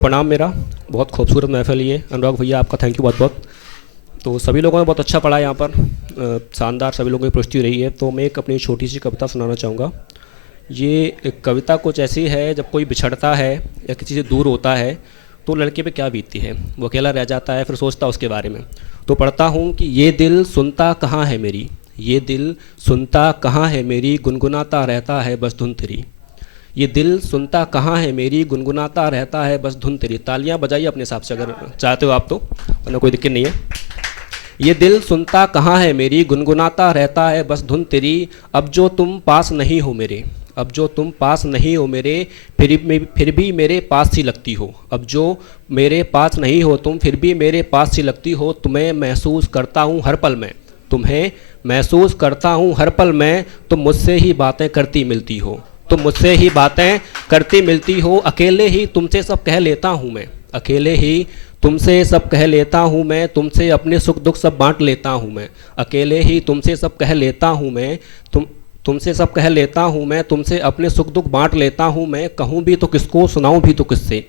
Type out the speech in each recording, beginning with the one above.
प्रणाम। मेरा बहुत खूबसूरत महफिल ये अनुराग भैया, आपका थैंक यू बहुत बहुत। तो सभी लोगों ने बहुत अच्छा पढ़ा यहाँ पर, शानदार सभी लोगों की पुष्टि रही है। तो मैं एक अपनी छोटी सी कविता सुनाना चाहूँगा। ये एक कविता कुछ ऐसी है, जब कोई बिछड़ता है या किसी से दूर होता है तो लड़के पे क्या बीतती है, वो अकेला रह जाता है, फिर सोचता है उसके बारे में। तो पढ़ता हूँ कि ये दिल सुनता कहाँ है मेरी, ये दिल सुनता कहाँ है मेरी, गुनगुनाता रहता है बस धुन तेरी। ये दिल सुनता कहाँ है मेरी, गुनगुनाता रहता है बस धुन तेरी। तालियां बजाइए अपने हिसाब से अगर चाहते हो आप तो, वरना कोई दिक्कत नहीं है। ये दिल सुनता कहाँ है मेरी, गुनगुनाता रहता है बस धुन तेरी। अब जो तुम पास नहीं हो मेरे, अब जो तुम पास नहीं हो मेरे, फिर भी मेरे पास सी लगती हो। अब जो मेरे पास नहीं हो तुम, फिर भी मेरे पास सी लगती हो। तुम्हें महसूस करता हूँ हर पल में, तुम्हें महसूस करता हूँ हर पल में। तुम मुझसे ही बातें करती मिलती हो, तुम मुझसे ही बातें करती मिलती हो। अकेले ही तुमसे सब कह लेता हूँ मैं, अकेले ही तुमसे सब कह लेता हूँ मैं। तुमसे अपने सुख दुख सब बांट लेता हूँ मैं, अकेले ही तुमसे सब कह लेता हूँ मैं। तुमसे सब कह लेता हूँ मैं, तुमसे अपने सुख दुख बांट लेता हूँ मैं। कहूँ भी तो किसको, सुनाऊँ भी तो किससे,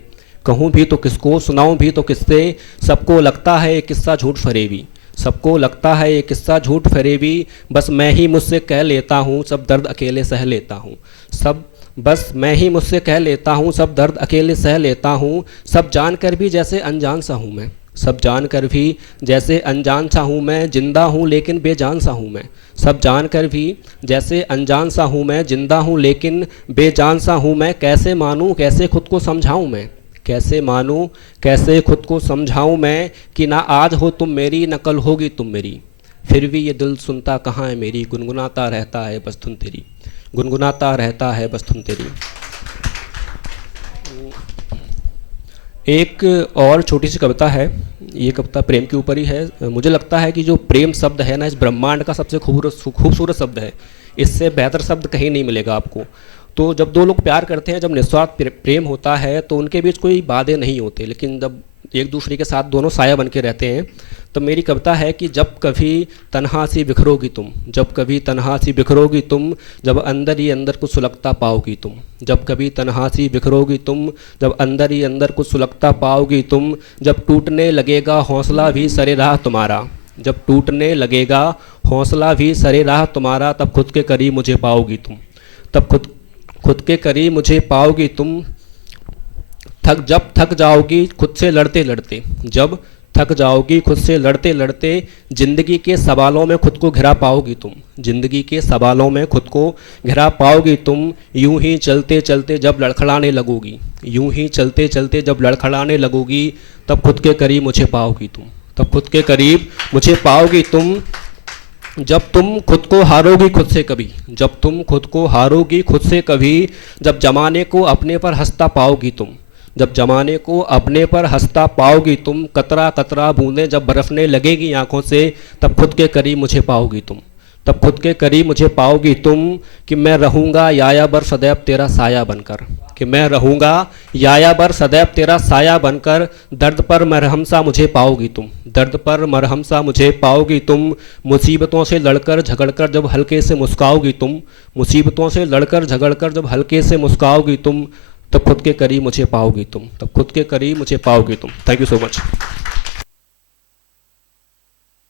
कहूँ भी तो किसको, सुनाऊँ भी तो किससे। सबको लगता है ये किस्सा झूठ फरेबी, सबको लगता है ये किस्सा झूठ फरेबी। बस मैं ही मुझसे कह लेता हूँ सब दर्द अकेले सह लेता हूँ, सब बस मैं ही मुझसे कह लेता हूँ सब दर्द अकेले सह लेता हूँ। सब जानकर भी जैसे अनजान सा हूँ मैं, सब जानकर भी जैसे अनजान सा हूँ मैं। जिंदा हूँ लेकिन बेजान सा हूँ मैं, सब जानकर भी जैसे अनजान सा हूँ मैं। जिंदा हूँ लेकिन बेजान सा हूँ मैं। कैसे मानूँ कैसे खुद को समझाऊँ मैं, कैसे मानूँ कैसे खुद को समझाऊँ मैं। कि ना आज हो तुम मेरी, न कल होगी तुम मेरी। फिर भी ये दिल सुनता कहाँ है मेरी, गुनगुनाता रहता है बस धुन तेरी, गुनगुनाता रहता है बस धुन तेरी। एक और छोटी सी कविता है, ये कविता प्रेम के ऊपर ही है। मुझे लगता है कि जो प्रेम शब्द है ना, इस ब्रह्मांड का सबसे खूबसूरत शब्द है। इससे बेहतर शब्द कहीं नहीं मिलेगा आपको। तो जब दो लोग प्यार करते हैं, जब निस्वार्थ प्रेम होता है, तो उनके बीच कोई वादे नहीं होते। लेकिन जब एक दूसरे के साथ दोनों साया बन के रहते हैं, तो मेरी कविता है कि जब कभी तन्हा सी बिखरोगी तुम, जब कभी तन्हा सी बिखरोगी तुम। जब अंदर ही अंदर कुछ सुलगता पाओगी तुम, जब कभी तन्हा सी बिखरोगी तुम। जब अंदर ही अंदर कुछ सुलगता पाओगी तुम। जब टूटने लगेगा हौसला भी सरे राह तुम्हारा, जब टूटने लगेगा हौसला भी सरे राह तुम्हारा। तब खुद के करीब मुझे पाओगी तुम, तब खुद के करीब मुझे पाओगी तुम। जब थक जाओगी खुद से लड़ते लड़ते, जब थक जाओगी खुद से लड़ते लड़ते। जिंदगी के सवालों में खुद को घिरा पाओगी तुम, जिंदगी के सवालों में खुद को घिरा पाओगी तुम। यूं ही चलते चलते जब लड़खड़ाने लगोगी, यूं ही चलते चलते जब लड़खड़ाने लगोगी। तब खुद के करीब मुझे पाओगी तुम, तब खुद के करीब मुझे पाओगी तुम। जब तुम खुद को हारोगी खुद से कभी, जब तुम खुद को हारोगी खुद से कभी। जब जमाने को अपने पर हंसता पाओगी तुम, जब जमाने को अपने पर हंसता पाओगी तुम। कतरा कतरा बूंदें जब बरसने लगेगी आंखों से, तब खुद के करीब मुझे पाओगी तुम, तब खुद के करीब मुझे पाओगी तुम। कि मैं रहूँगा यायाबर सदैव तेरा साया बनकर, कि मैं रहूँगा यायाबर सदैव तेरा साया बनकर। दर्द पर मरहम सा मुझे पाओगी तुम, दर्द पर मरहम सा मुझे पाओगी तुम। मुसीबतों से लड़कर झगड़कर जब हल्के से मुस्काओगी तुम, मुसीबतों से लड़कर झगड़कर जब हल्के से मुस्काओगी तुम। तब खुद के करीब मुझे पाओगी तुम, तब खुद के करीब मुझे पाओगी तुम। Thank you so much.